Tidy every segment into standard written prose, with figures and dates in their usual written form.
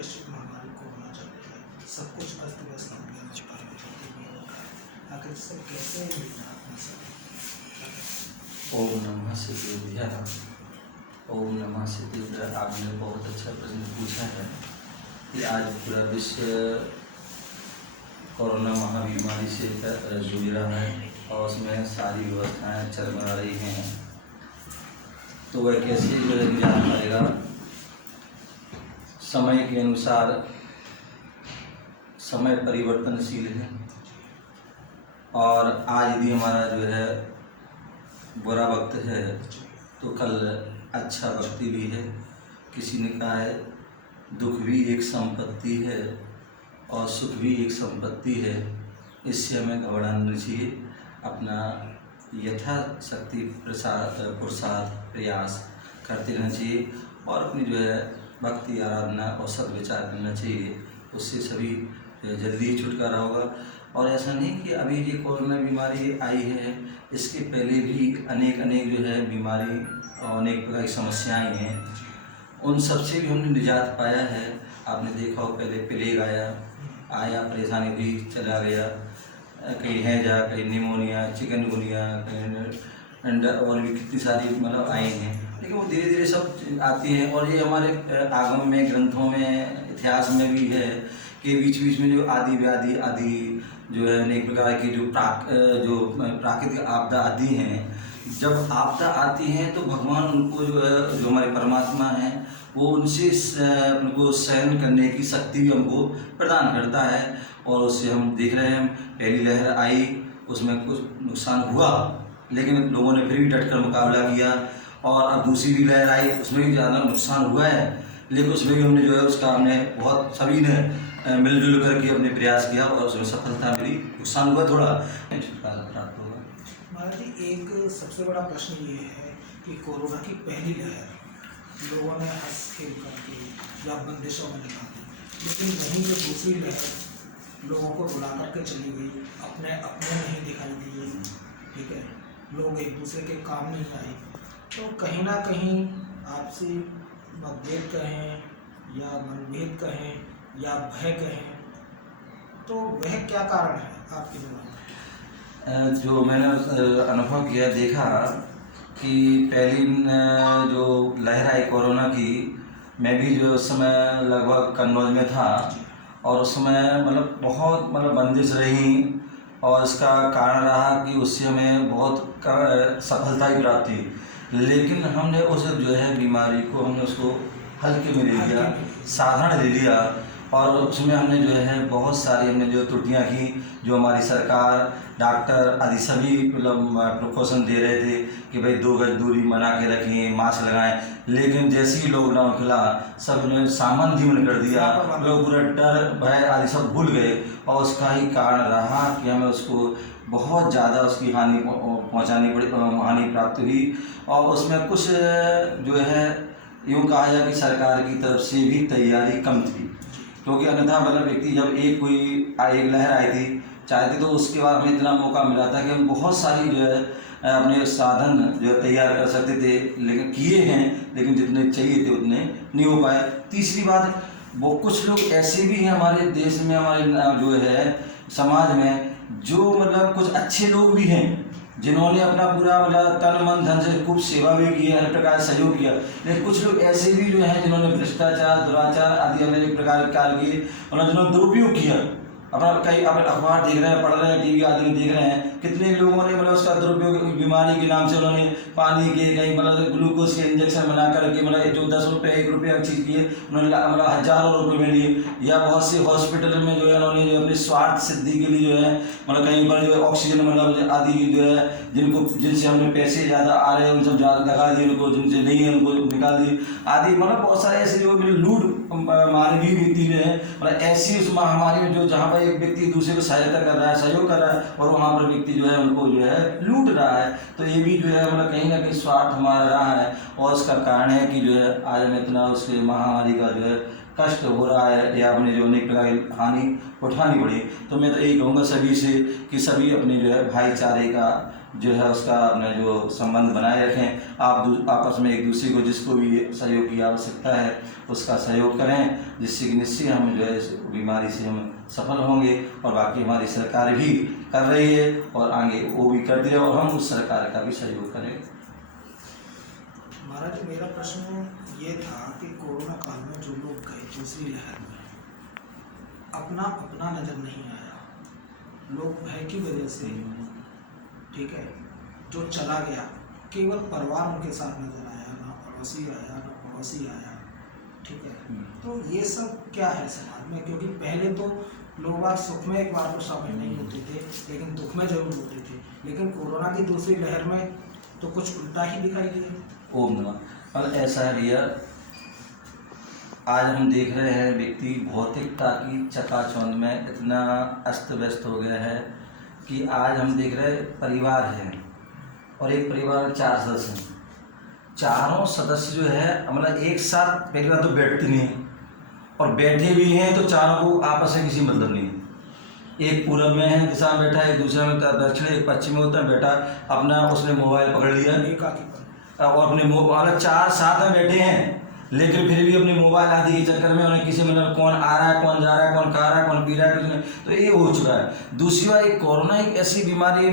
वैश्विक महामारी कोरोना चल रही है, सब कुछ अस्त व्यस्त हो गया, आखिर इससे कैसे निजात मिल सकती? ओम नमः शिवाय। ओम नमः शिवाय। आपने बहुत अच्छा प्रश्न पूछा है कि आज पूरा विश्व कोरोना महाबीमारी से जूझ रहा है और उसमें सारी व्यवस्थाएं चरमरा रही हैं, तो वह कैसे जो है निजात पाएगा। समय के अनुसार समय परिवर्तनशील है और आज यदि हमारा जो है बुरा वक्त है तो कल अच्छा वक्त भी है। किसी ने कहा है दुख भी एक संपत्ति है और सुख भी एक संपत्ति है। इससे हमें घबराना नहीं चाहिए, अपना यथाशक्ति पुरुषार्थ प्रयास करते रहना चाहिए और अपनी जो है भक्ति आराधना और सद्विचार करना चाहिए। उससे सभी जल्दी छुटकारा होगा। और ऐसा नहीं कि अभी ये कोरोना बीमारी आई है, इसके पहले भी अनेक जो है बीमारी और अनेक प्रकार की समस्याएं हैं, उन सब से भी हमने निजात पाया है। आपने देखा हो पहले प्लेग आया परेशानी हुई चला गया, कहीं हैजा, कहीं निमोनिया, चिकनगुनिया, कहीं और भी कितनी सारी मतलब आई हैं, लेकिन वो धीरे धीरे सब आती हैं। और ये हमारे आगम में ग्रंथों में इतिहास में भी है कि बीच में जो आदि व्याधि आदि जो है अनेक प्रकार की जो प्राकृतिक आपदा आती हैं, जब आपदा आती हैं तो भगवान उनको जो है जो हमारे परमात्मा हैं वो उनसे उनको सहन करने की शक्ति भी हमको प्रदान करता है। और उससे हम देख रहे हैं पहली लहर आई उसमें कुछ नुकसान हुआ, लेकिन लोगों ने फिर भी डट कर मुकाबला किया। और अब दूसरी भी लहर आई उसमें भी ज़्यादा नुकसान हुआ है, लेकिन उसमें भी हमने जो है उसका हमने बहुत सभी ने मिलजुल करके अपने प्रयास किया और उसमें सफलता मिली। नुकसान हुआ थोड़ा, छुटकारा प्राप्त होगा। महाराज जी, एक सबसे बड़ा प्रश्न ये है कि कोरोना की पहली लहर लोगों ने हंस खेल करके या बंदिशों में निकाल दी, लेकिन वहीं जो दूसरी लहर लोगों को रुला करके चली गई, अपने नहीं दिखाई दिए, ठीक है, लोग एक दूसरे के काम नहीं आए, तो कहीं ना कहीं आपसी मतभेद कहें या मनभेद कहें या भय कहें, तो वह क्या कारण है आपके दिमाग में? जो मैंने अनुभव किया देखा कि पहली जो लहर आई कोरोना की, मैं भी जो उस समय लगभग कन्नौज में था और उस समय मतलब बहुत बंदिश रही और इसका कारण रहा कि उससे हमें बहुत सफलता ही प्राप्त हुई। लेकिन हमने उस जो है बीमारी को हमने उसको हल्के में ले लिया, साधारण ले लिया और उसमें हमने जो है बहुत सारी हमने जो त्रुटियां की, जो हमारी सरकार डॉक्टर आदि सभी मतलब प्रिकॉशन दे रहे थे कि भाई 2 गज दूरी बना के रखें, मास्क लगाएं, लेकिन जैसे ही लॉकडाउन खुला सब ने सामान धीमन कर दिया, लोग पूरा डर भय आदि सब भूल गए और उसका ही कारण रहा कि हमें उसको बहुत ज़्यादा उसकी हानि पहुँचानी पड़ी, हानि प्राप्त हुई। और उसमें कुछ जो है यूँ कहा जाए कि सरकार की तरफ से भी तैयारी कम थी, क्योंकि अन्यथा मतलब व्यक्ति जब एक लहर आई थी चाहते तो उसके बाद हमें इतना मौका मिला था कि हम बहुत सारी जो है अपने साधन जो है तैयार कर सकते थे, लेकिन किए हैं, लेकिन जितने चाहिए थे उतने नहीं हो पाए। तीसरी बात, वो कुछ लोग ऐसे भी हैं हमारे देश में, हमारे जो है समाज में, जो मतलब कुछ अच्छे लोग भी हैं जिन्होंने अपना पूरा मतलब तन मन धन से खूब सेवा भी की है, हर प्रकार से सहयोग किया, लेकिन कुछ लोग ऐसे भी जो हैं जिन्होंने भ्रष्टाचार दुराचार आदि अनेक प्रकार के कार्य किए, उन्होंने जिन्होंने दुरुपयोग किया। अपना कई आप अखबार देख रहे हैं, पढ़ रहे हैं, टीवी आदि देख रहे हैं, कितने लोगों ने मतलब उसका दुरुपयोग बीमारी के नाम से उन्होंने पानी के कहीं मतलब ग्लूकोज के इंजेक्शन बना करके मतलब जो 10 रुपये 1 रुपया की चीज़ किए उन्होंने मतलब हज़ारों रुपये में लिए। या बहुत से हॉस्पिटल में जो है उन्होंने जो अपने स्वार्थ सिद्धि के लिए जो है मतलब कहीं पर जो है ऑक्सीजन मतलब आदि जो है जिनसे हमने पैसे ज़्यादा आ रहे हैं उन सब ज़्यादा लगा दिए, उनको जिनसे नहीं है उनको निकाल दिए आदि। मतलब बहुत सारे ऐसे जो लूट मानवीय नीति में है, मतलब ऐसी उस महामारी में जो जहाँ पर एक व्यक्ति दूसरे को सहायता कर रहा है, सहयोग कर रहा है और वहाँ पर व्यक्ति जो है उनको जो है लूट रहा है, तो ये भी जो है मतलब कहीं ना कहीं स्वार्थ हमारा रहा है और उसका कारण है कि जो है आज हमें इतना उसके महामारी का जो है कष्ट हो रहा है या अपने जो अनेक प्रकार की हानि उठानी पड़ी। तो मैं तो यही कहूँगा सभी से कि सभी अपने जो है भाईचारे का जो है उसका अपना जो संबंध बनाए रखें। आप आपस में एक दूसरे को जिसको भी सहयोग की आवश्यकता है उसका सहयोग करें, जिससे कि निश्चय हम जो है इस बीमारी से हम सफल होंगे। और बाकी हमारी सरकार भी कर रही है और आगे वो भी करती है और हम उस सरकार का भी सहयोग करें। महाराज मेरा प्रश्न ये था कि कोरोना काल में जो लोग गए दूसरी लहर में अपना अपना नज़र नहीं आया, लोग भय की वजह से, ठीक है, जो चला गया केवल परिवार उनके साथ नजर आया, ना पड़ोसी आया ना पड़ोसी आया, ठीक है। तो ये सब क्या है समाज में? क्योंकि पहले तो लोग आज सुख में एक बार तो शामिल नहीं होते थे लेकिन दुख में जरूर होते थे, लेकिन कोरोना की दूसरी लहर में तो कुछ उल्टा ही दिखाई दिया। ओम नमः। पर ऐसा है भैया, आज हम देख रहे हैं व्यक्ति भौतिकता की चकाचौंध में इतना अस्त व्यस्त हो गया है कि आज हम देख रहे परिवार है और एक परिवार में 4 सदस्य हैं, चारों सदस्य जो है मतलब एक साथ पहली बार तो बैठते नहीं हैं और बैठे भी हैं तो चारों को आपस में किसी मतलब नहीं है। एक पूरब में है दिशा में बैठा है, एक दूसरे में दक्षिण, एक पश्चिम में होता है बैठा, अपना उसने मोबाइल पकड़ लिया और अपने मोबाइल 4 साथ में बैठे हैं लेकिन फिर भी अपने मोबाइल आदि के चक्कर में उन्हें किसी मतलब कौन आ रहा है, कौन जा रहा है, कौन खा रहा है, कौन पी रहा है, कुछ नहीं। तो ये हो चुका है। दूसरी बात, एक कोरोना एक ऐसी बीमारी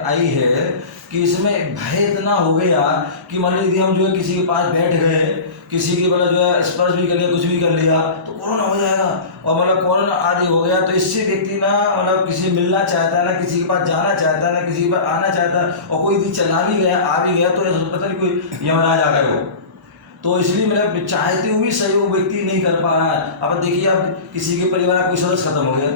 आई है कि इसमें भय इतना हो गया कि मतलब यदि हम जो है किसी के पास बैठ गए, किसी के मतलब जो है स्पर्श भी कर लिया, कुछ भी कर लिया तो कोरोना हो जाएगा और मतलब कोरोना आदि हो गया। तो इससे व्यक्ति ना मतलब किसी मिलना चाहता है, ना किसी के पास जाना चाहता है, ना किसी के पास आना चाहता है, और कोई यदि चला भी गया, आ भी गया तो ऐसा पता नहीं कोई यमराज आ गया हो। तो इसलिए मेरा चाहते हुए भी सहयोग व्यक्ति नहीं कर पा रहा है। अब देखिए, अब किसी के परिवार का कोई सदस्य खत्म हो गया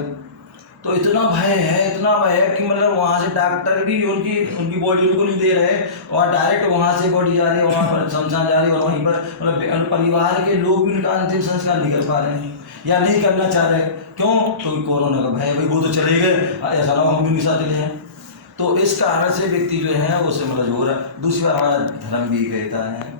तो इतना भय है कि मतलब वहाँ से डॉक्टर भी उनकी बॉडी उनको नहीं दे रहे और डायरेक्ट वहाँ से बॉडी जा रही है, वहाँ पर शमशान जा रही है और वहीं पर मतलब परिवार के लोग भी उनका अंतिम संस्कार नहीं कर पा रहे हैं या नहीं करना चाह रहे। क्यों? क्योंकि कोरोना का भय, भाई वो तो चले गए, ऐसा ना हम भी उनके साथ चले जाएँ। तो इस कारण से व्यक्ति जो है उससे मतलब जो हो रहा है। दूसरी बात, हमारा धर्म भी कहता है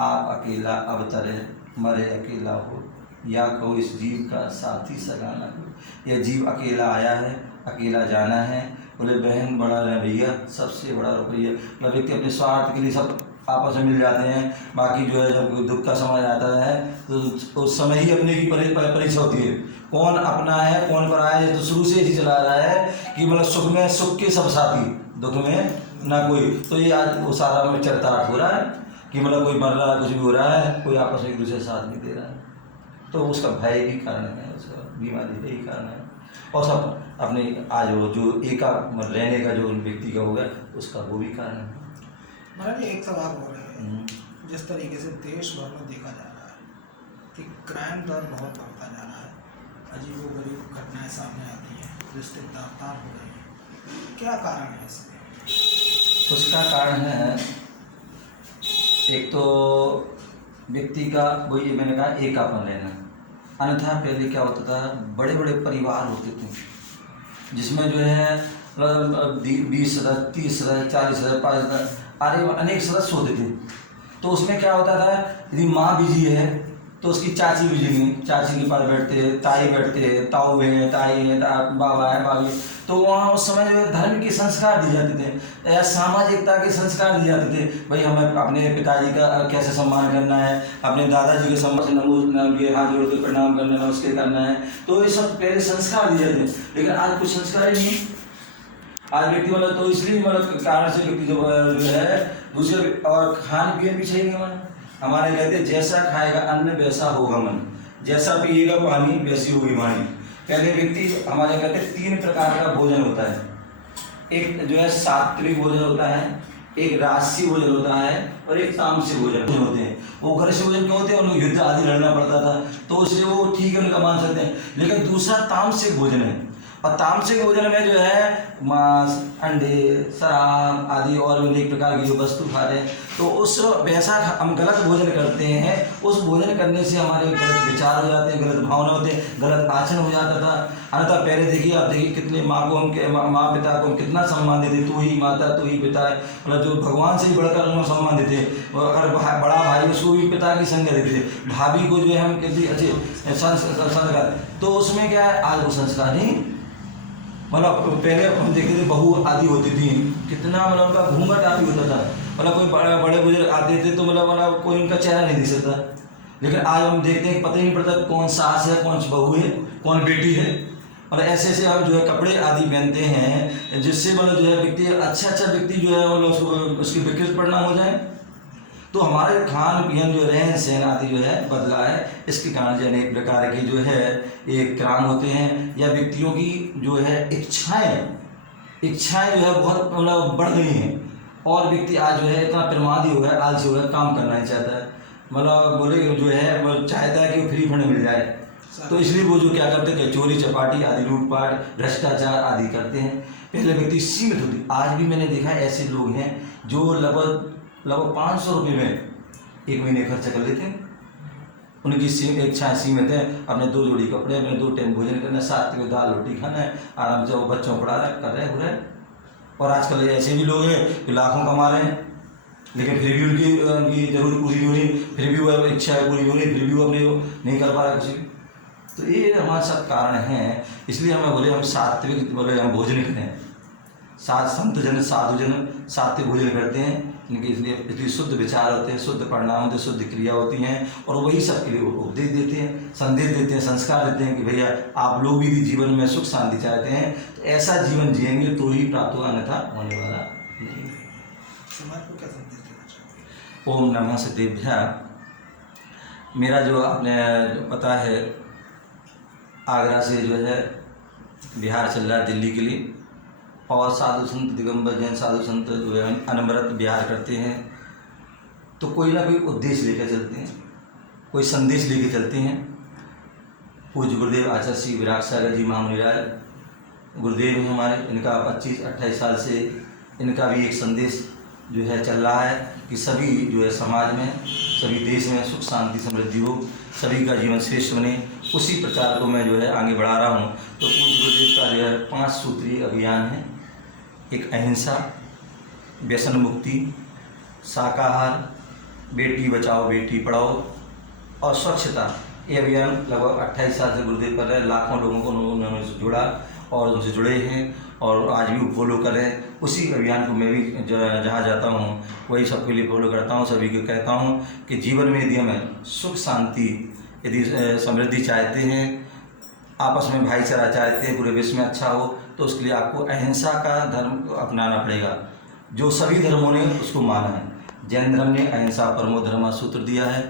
आप अकेला अवतरे मरे अकेला हो, या कहो इस जीव का साथी सगा न हो। यह जीव अकेला आया है, अकेला जाना है। बोले बहन बड़ा रवैया सबसे बड़ा रुपया। मतलब व्यक्ति अपने स्वार्थ के लिए सब आपस में मिल जाते हैं, बाकी जो है जब कोई दुख का समय आता है तो उस समय ही अपने की परीक्षा होती है, कौन अपना है कौन पराया है। तो शुरू से ही चला रहा है कि मतलब सुख में सुख के सब साथी, दुख में ना कोई। तो ये आज वो सारा में चरितार्थ हो रहा है कि मतलब कोई मर रहा है, कुछ भी हो रहा है, कोई आपस में एक दूसरे साथ नहीं दे रहा है। तो उसका भय भी कारण है, उसका बीमारी यही कारण है। और सब अपने आज वो जो एका रहने का जो व्यक्ति का हो गया उसका वो भी कारण है। महाराज एक सवाल हो रहा है, जिस तरीके से देश भर में देखा जा रहा है कि क्राइम दर बहुत बढ़ता जा रहा है, अजीबोगरीब घटनाएं सामने आती हैं, रिश्ते तार हो रहे हैं, क्या कारण है इसमें? उसका कारण है एक तो व्यक्ति का वही मैंने कहा एकापन रहना। अन्यथा पहले क्या होता था, बड़े बड़े परिवार होते थे जिसमें जो है 20 सदस्य 30 सदस्य 40 सदस्य 5 सदस्य अनेक सदस्य होते थे। तो उसमें क्या होता था, यदि माँ बिजी है तो उसकी चाची बिजी नहीं, चाची के पास बैठते हैं, ताई बैठते हैं, ताऊ है, ताई है, बाबा है, भाभी। तो वहाँ उस समय जो है धर्म के संस्कार दिए जाते थे या सामाजिकता के संस्कार दिए जाते थे। भाई हमें अपने पिताजी का कैसे सम्मान करना है, अपने दादाजी के सम्मान से नमो हाथ जोड़ के प्रणाम करना, नमस्कार करना है। तो ये सब पहले संस्कार दिए जाते हैं, लेकिन आज कुछ संस्कार ही नहीं। आज व्यक्ति मतलब तो इसलिए मतलब कारण से व्यक्ति जो है दूसरे और खान पीन भी चाहिए। मन हमारे कहते हैं जैसा खाएगा अन्न वैसा होगा मन, जैसा पिएगा पानी वैसी होगी वाणी। पहले व्यक्ति हमारे कहते हैं 3 प्रकार का भोजन होता है। एक जो है सात्विक भोजन होता है, एक राजसी भोजन होता है और एक तामसिक भोजन होते हैं। वो घरस्य भोजन क्यों होते हैं, उनको युद्ध आदि लड़ना पड़ता था तो इसलिए वो ठीक है उनका मान सकते हैं। लेकिन दूसरा तामसिक भोजन है, और तामसिक भोजन में जो है मांस, अंडे, शराब आदि और अनेक प्रकार की जो वस्तु खा रहे हैं। तो उस वैसा हम गलत भोजन करते हैं। उस भोजन करने से हमारे गलत विचार हो जाते हैं, गलत भावना होते हैं, गलत आचरण हो जाता था। अन्यथा पहले देखिए, आप देखिए कितने माँ को हम माँ पिता को हम कितना सम्मान देते, तू ही माता तू ही पिता है, मतलब जो भगवान से भी बढ़कर उनको सम्मान देते। अगर बड़ा भाई उसको भी पिता की संज्ञा देते, भाभी को जो है हम कितनी अच्छे संस्कार। तो उसमें क्या है, आज वो संस्कार नहीं मतलब पहले हम देखते थे बहू आदि होती थी, कितना मतलब उनका घूंघट आदि होता था, मतलब कोई बड़े बुजुर्ग आते थे तो मतलब कोई उनका चेहरा नहीं दिख सकता। लेकिन आज हम देखते हैं पता ही नहीं पड़ता कौन सास है, कौन बहू है, कौन बेटी है। और ऐसे ऐसे हम जो है कपड़े आदि पहनते हैं जिससे मतलब जो है व्यक्ति अच्छा व्यक्ति जो है मतलब उसकी विकृत परिणाम हो जाए। तो हमारे खान पीन जो रहन सहन आदि जो है बदला है, इसके कारण जो अनेक प्रकार के जो है एक क्राम होते हैं, या व्यक्तियों की जो है इच्छाएं जो है बहुत मतलब बढ़ गई हैं, और व्यक्ति आज जो है इतना प्रमादी हो गया, आलसी हो गया, काम करना नहीं चाहता है, मतलब बोले जो है वो चाहता है कि फ्री फंड मिल जाए। तो इसलिए वो जो क्या करते हैं, चोरी चपाटी आदि, लूटपाट, भ्रष्टाचार आदि करते हैं। पहले व्यक्ति सीमित होती, आज भी मैंने देखा ऐसे लोग हैं जो लगभग 500 रुपये में एक महीने खर्चा कर लेते हैं। उनकी इच्छाएं सीमित है, अपने 2 जोड़ी कपड़े, अपने 2 टाइम भोजन करना, साथ में दाल रोटी खाना है, आराम से वो बच्चों को पढ़ा रहे कर रहे हो रहे। और आजकल ऐसे भी लोग हैं कि लाखों कमा रहे हैं, लेकिन फिर भी उनकी जरूरत पूरी नहीं हो रही, फिर भी वो इच्छा पूरी हो रही, फिर भी वो अपने नहीं कर पा रहा कुछ भी। तो ये हमारे साथ कारण हैं। इसलिए हमें बोले हम सात्विक बोले हम भोजन करें, संत जन साधु जन सात्विक भोजन करते हैं, इनके इसलिए शुद्ध विचार होते हैं, शुद्ध परिणाम होते हैं, शुद्ध क्रिया होती हैं, और वही सबके लिए उपदेश देते हैं, संदेश देते हैं, संस्कार देते हैं कि भैया आप लोग भी जीवन में सुख शांति चाहते हैं तो ऐसा जीवन जिएंगे तो ही प्राप्त होगा, अन्यथा होने वाला नहीं। समाज को क्या संदेश देना चाहते हैं? ओम नमः सिद्धेभ्यः। मेरा जो आपने पता है आगरा से जो है बिहार चल रहा है दिल्ली के लिए, और साधु संत दिगंबर जैन साधु संत जो है अनवरत बिहार करते हैं, तो कोई ना कोई उद्देश्य लेकर चलते हैं, कोई संदेश लेकर चलते हैं। पूज्य गुरुदेव आचार्य श्री विराग सागर जी महामुनिराय गुरुदेव हैं हमारे, इनका 25-28 साल से इनका भी एक संदेश जो है चल रहा है कि सभी जो है समाज में, सभी देश में सुख शांति समृद्धि हो, सभी का जीवन श्रेष्ठ बने। उसी प्रचार को मैं जो है आगे बढ़ा रहा हूँ। तो पूज्य गुरुदेव का जो है 5 सूत्रीय अभियान है। एक अहिंसा, व्यसन मुक्ति, शाकाहार, बेटी बचाओ बेटी पढ़ाओ और स्वच्छता। ये अभियान लगभग 28 साल से गुरुदेव कर रहे हैं। लाखों लोगों को उन्होंने जोड़ा और उनसे जुड़े हैं और आज भी फॉलो कर रहे हैं। उसी अभियान को मैं भी जहाँ जाता हूँ वही सबके लिए फॉलो करता हूँ। सभी को कहता हूँ कि जीवन में यदि हमें सुख शांति, यदि समृद्धि चाहते हैं, आपस में भाईचारा चाहते हैं, पूरे विश्व में अच्छा हो, तो उसके लिए आपको अहिंसा का धर्म अपनाना पड़ेगा, जो सभी धर्मों ने उसको माना है। जैन धर्म ने अहिंसा परमो धर्म सूत्र दिया है।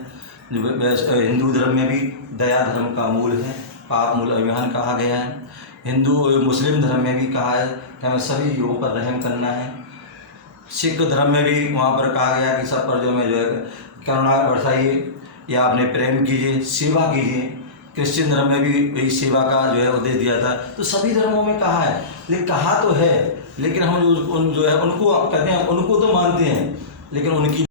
हिंदू धर्म में भी दया धर्म का मूल है, पाप मूल अभियान कहा गया है। मुस्लिम धर्म में भी कहा है कि हमें सभी लोगों पर रहम करना है। सिख धर्म में भी वहाँ पर कहा गया कि सब पर जो है करुणा बरसाइए या अपने प्रेम कीजिए, सेवा कीजिए। क्रिश्चियन धर्म में भी वही सेवा का जो है उपदेश दिया था। तो सभी धर्मों में कहा है, लेकिन कहा तो है, लेकिन हम जो है उनको कहते हैं, उनको तो मानते हैं, लेकिन उनकी